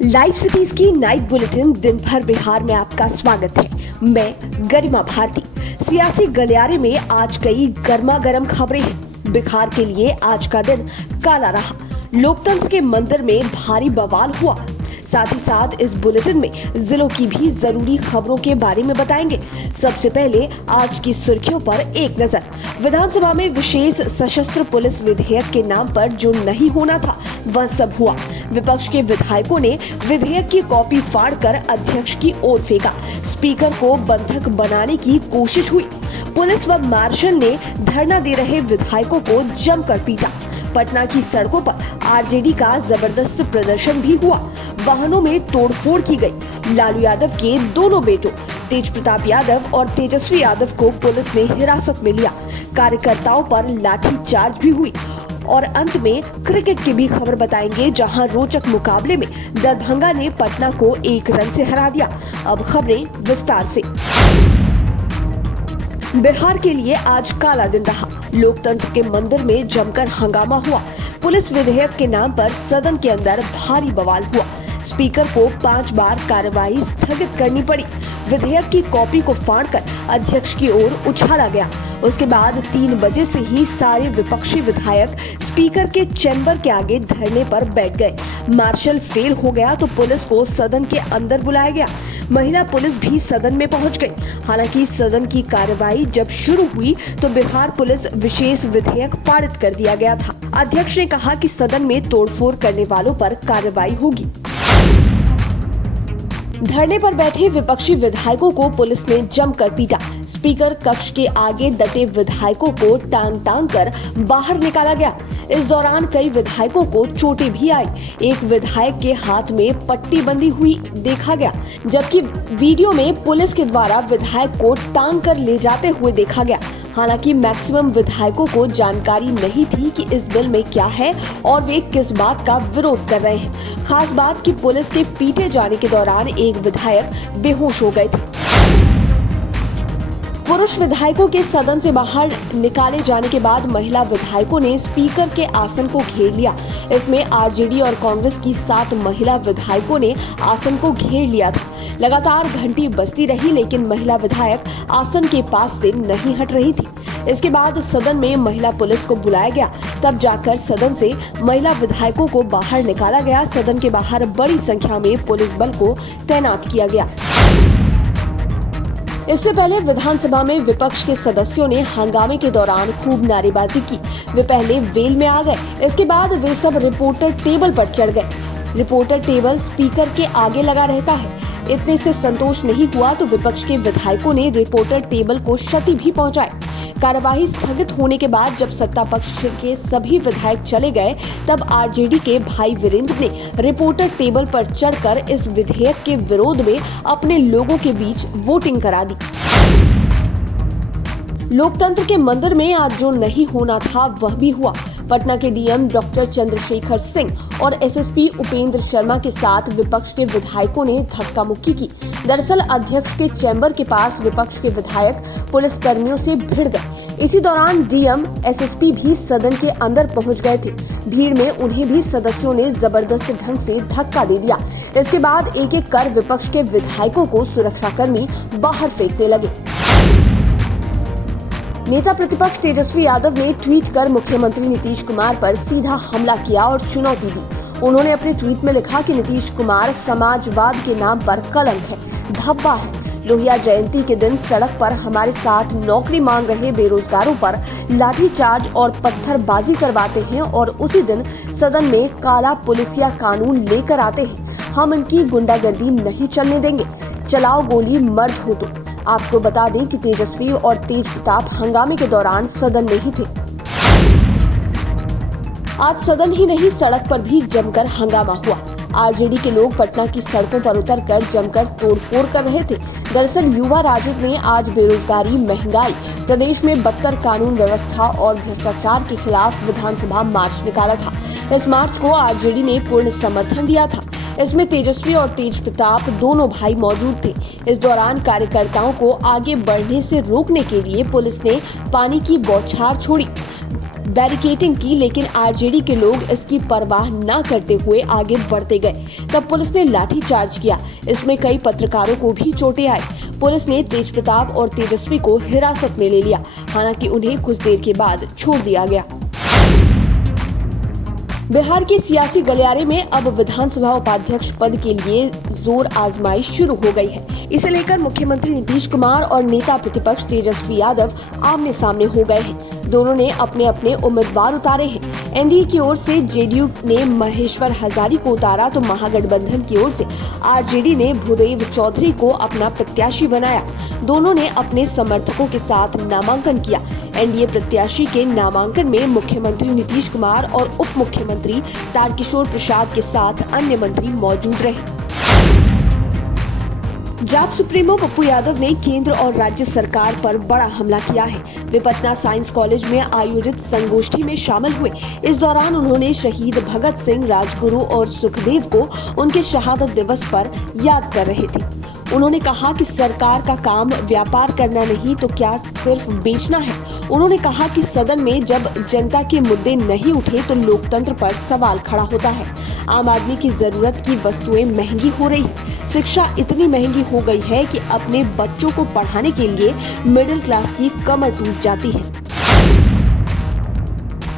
Live cities की night bulletin दिन भर बिहार में आपका स्वागत है। मैं गरिमा भारती। सियासी गलियारे में आज कई गर्मा गर्म खबरें हैं। बिहार के लिए आज का दिन काला रहा। लोकतंत्र के मंदिर में भारी बवाल हुआ। साथ ही साथ इस बुलेटिन में जिलों की भी जरूरी खबरों के बारे में बताएंगे। सबसे पहले आज की सुर्खियों पर एक नजर। विधानसभा में विशेष सशस्त्र पुलिस विधेयक के नाम पर जो नहीं होना था वह सब हुआ। विपक्ष के विधायकों ने विधेयक की कॉपी फाड़कर अध्यक्ष की ओर फेंका। स्पीकर को बंधक बनाने की कोशिश हुई। पुलिस व मार्शल ने धरना दे रहे विधायकों को जमकर पीटा। पटना की सड़कों पर आरजेडी का जबरदस्त प्रदर्शन भी हुआ। वाहनों में तोड़फोड़ की गई। लालू यादव के दोनों बेटों तेज प्रताप यादव और तेजस्वी यादव को पुलिस ने हिरासत में लिया। कार्यकर्ताओं पर लाठीचार्ज भी हुई। और अंत में क्रिकेट की भी खबर बताएंगे, जहां रोचक मुकाबले में दरभंगा ने पटना को 1 रन से हरा दिया। अब खबरें विस्तार से। बिहार के लिए आज काला दिन रहा। लोकतंत्र के मंदिर में जमकर हंगामा हुआ। पुलिस विधेयक के नाम पर सदन के अंदर भारी बवाल हुआ। स्पीकर को 5 बार कार्यवाही स्थगित करनी पड़ी। विधेयक की कॉपी को फाड़कर अध्यक्ष की ओर उछाला गया। उसके बाद 3 बजे से ही सारे विपक्षी विधायक स्पीकर के चैम्बर के आगे धरने पर बैठ गए। मार्शल फेल हो गया तो पुलिस को सदन के अंदर बुलाया गया। महिला पुलिस भी सदन में पहुंच गई। हालांकि सदन की कार्यवाही जब शुरू हुई तो बिहार पुलिस विशेष विधेयक पारित कर दिया गया था। अध्यक्ष ने कहा कि सदन में तोड़फोड़ करने वालों पर कार्रवाई होगी। धरने पर बैठे विपक्षी विधायकों को पुलिस ने जमकर पीटा। स्पीकर कक्ष के आगे डटे विधायकों को टांग कर बाहर निकाला गया। इस दौरान कई विधायकों को चोटें भी आई। एक विधायक के हाथ में पट्टी बंधी हुई देखा गया, जबकि वीडियो में पुलिस के द्वारा विधायक को टांग कर ले जाते हुए देखा गया। हालांकि मैक्सिमम विधायकों को जानकारी नहीं थी कि इस बिल में क्या है और वे किस बात का विरोध कर रहे हैं। खास बात कि पुलिस के पीटे जाने के दौरान एक विधायक बेहोश हो गए थे। पुरुष विधायकों के सदन से बाहर निकाले जाने के बाद महिला विधायकों ने स्पीकर के आसन को घेर लिया। इसमें आरजेडी और कांग्रेस की 7 महिला विधायकों ने आसन को घेर लिया था। लगातार घंटी बजती रही, लेकिन महिला विधायक आसन के पास से नहीं हट रही थी। इसके बाद सदन में महिला पुलिस को बुलाया गया। तब जाकर सदन से महिला विधायकों को बाहर निकाला गया। सदन के बाहर बड़ी संख्या में पुलिस बल को तैनात किया गया। इससे पहले विधानसभा में विपक्ष के सदस्यों ने हंगामे के दौरान खूब नारेबाजी की। वे पहले वेल में आ गए। इसके बाद वे सब रिपोर्टर टेबल पर चढ़ गए। रिपोर्टर टेबल स्पीकर के आगे लगा रहता है। इतने से संतोष नहीं हुआ तो विपक्ष के विधायकों ने रिपोर्टर टेबल को क्षति भी पहुंचाई। कार्यवाही स्थगित होने के बाद जब सत्ता पक्ष के सभी विधायक चले गए, तब आरजेडी के भाई वीरेंद्र ने रिपोर्टर टेबल पर चढ़कर इस विधेयक के विरोध में अपने लोगों के बीच वोटिंग करा दी। लोकतंत्र के मंदिर में आज जो नहीं होना था वह भी हुआ। पटना के डीएम डॉक्टर चंद्रशेखर सिंह और एसएसपी उपेंद्र शर्मा के साथ विपक्ष के विधायकों ने धक्का मुक्की की। दरअसल अध्यक्ष के चैम्बर के पास विपक्ष के विधायक पुलिस कर्मियों से भिड़ गए। इसी दौरान डीएम एसएसपी भी सदन के अंदर पहुंच गए थे। भीड़ में उन्हें भी सदस्यों ने जबरदस्त ढंग से धक्का दे दिया। इसके बाद एक एक कर विपक्ष के विधायकों को सुरक्षाकर्मी बाहर फेंकने लगे। नेता प्रतिपक्ष तेजस्वी यादव ने ट्वीट कर मुख्यमंत्री नीतीश कुमार पर सीधा हमला किया और चुनौती दी। उन्होंने अपने ट्वीट में लिखा कि नीतीश कुमार समाजवाद के नाम पर कलंक है, धब्बा है। लोहिया जयंती के दिन सड़क पर हमारे साथ नौकरी मांग रहे बेरोजगारों पर लाठीचार्ज और पत्थरबाजी करवाते हैं और उसी दिन सदन में काला पुलिसिया कानून लेकर आते हैं। हम इनकी गुंडागर्दी नहीं चलने देंगे। चलाओ गोली, मर्द हो तो। आपको बता दें कि तेजस्वी और तेज प्रताप हंगामे के दौरान सदन में ही थे। आज सदन ही नहीं, सड़क पर भी जमकर हंगामा हुआ। आरजेडी के लोग पटना की सड़कों पर उतरकर जमकर तोड़फोड़ कर रहे थे। दरअसल युवा राजद ने आज बेरोजगारी, महंगाई, प्रदेश में बदतर कानून व्यवस्था और भ्रष्टाचार के खिलाफ विधानसभा मार्च निकाला था। इस मार्च को आरजेडी ने पूर्ण समर्थन दिया था। इसमें तेजस्वी और तेज प्रताप दोनों भाई मौजूद थे। इस दौरान कार्यकर्ताओं को आगे बढ़ने से रोकने के लिए पुलिस ने पानी की बौछार छोड़ी। बैरिकेडिंग की, लेकिन आरजेडी के लोग इसकी परवाह न करते हुए आगे बढ़ते गए। तब पुलिस ने लाठीचार्ज किया। इसमें कई पत्रकारों को भी चोटें आई। पुलिस ने तेज प्रताप और तेजस्वी को हिरासत में ले लिया। हालांकि उन्हें कुछ देर के बाद छोड़ दिया गया। बिहार के सियासी गलियारे में अब विधानसभा उपाध्यक्ष पद के लिए जोर आजमाइश शुरू हो गई है। इसे लेकर मुख्यमंत्री नीतीश कुमार और नेता प्रतिपक्ष तेजस्वी यादव आमने सामने हो गए हैं। दोनों ने अपने अपने उम्मीदवार उतारे हैं। एनडीए की ओर से जेडीयू ने महेश्वर हजारी को उतारा, तो महागठबंधन की ओर से आरजेडी ने भूदेव चौधरी को अपना प्रत्याशी बनाया। दोनों ने अपने समर्थकों के साथ नामांकन किया। एनडीए प्रत्याशी के नामांकन में मुख्यमंत्री नीतीश कुमार और उप मुख्यमंत्री तारकिशोर प्रसाद के साथ अन्य मंत्री मौजूद रहे। जाप सुप्रीमो पप्पू यादव ने केंद्र और राज्य सरकार पर बड़ा हमला किया है। वे पटना साइंस कॉलेज में आयोजित संगोष्ठी में शामिल हुए। इस दौरान उन्होंने शहीद भगत सिंह, राजगुरु और सुखदेव को उनके शहादत दिवस पर याद कर रहे थे। उन्होंने कहा कि सरकार का काम व्यापार करना नहीं तो क्या सिर्फ बेचना है। उन्होंने कहा कि सदन में जब जनता के मुद्दे नहीं उठे तो लोकतंत्र पर सवाल खड़ा होता है। आम आदमी की जरूरत की वस्तुएं महंगी हो रही है। शिक्षा इतनी महंगी हो गई है कि अपने बच्चों को पढ़ाने के लिए मिडिल क्लास की कमर टूट जाती है।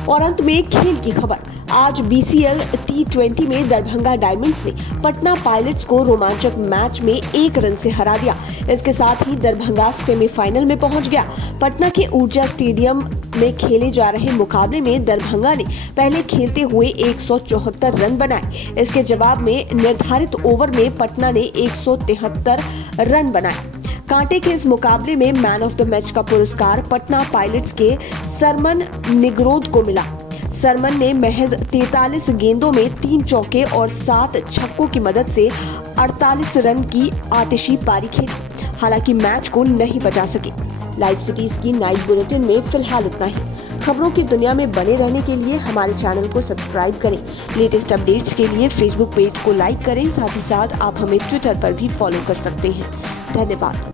और अंत में खेल की खबर। आज BCL T20 में दरभंगा डायमंड्स ने पटना पायलट्स को रोमांचक मैच में 1 रन से हरा दिया। इसके साथ ही दरभंगा सेमीफाइनल में पहुंच गया। पटना के ऊर्जा स्टेडियम में खेले जा रहे मुकाबले में दरभंगा ने पहले खेलते हुए 174 रन बनाए। इसके जवाब में निर्धारित ओवर में पटना ने 173 रन बनाए। कांटे के इस मुकाबले में मैन ऑफ द मैच का पुरस्कार पटना पायलट्स के सरमन निगरोध को मिला। सरमन ने महज 43 गेंदों में 3 चौके और 7 छक्कों की मदद से 48 रन की आतिशी पारी खेली। हालांकि मैच को नहीं बचा सके। लाइव सिटीज की नाइट बुलेटिन में फिलहाल इतना ही। खबरों की दुनिया में बने रहने के लिए हमारे चैनल को सब्सक्राइब करें। लेटेस्ट अपडेट्स के लिए फेसबुक पेज को लाइक करें। साथ ही साथ आप हमें ट्विटर पर भी फॉलो कर सकते हैं। धन्यवाद।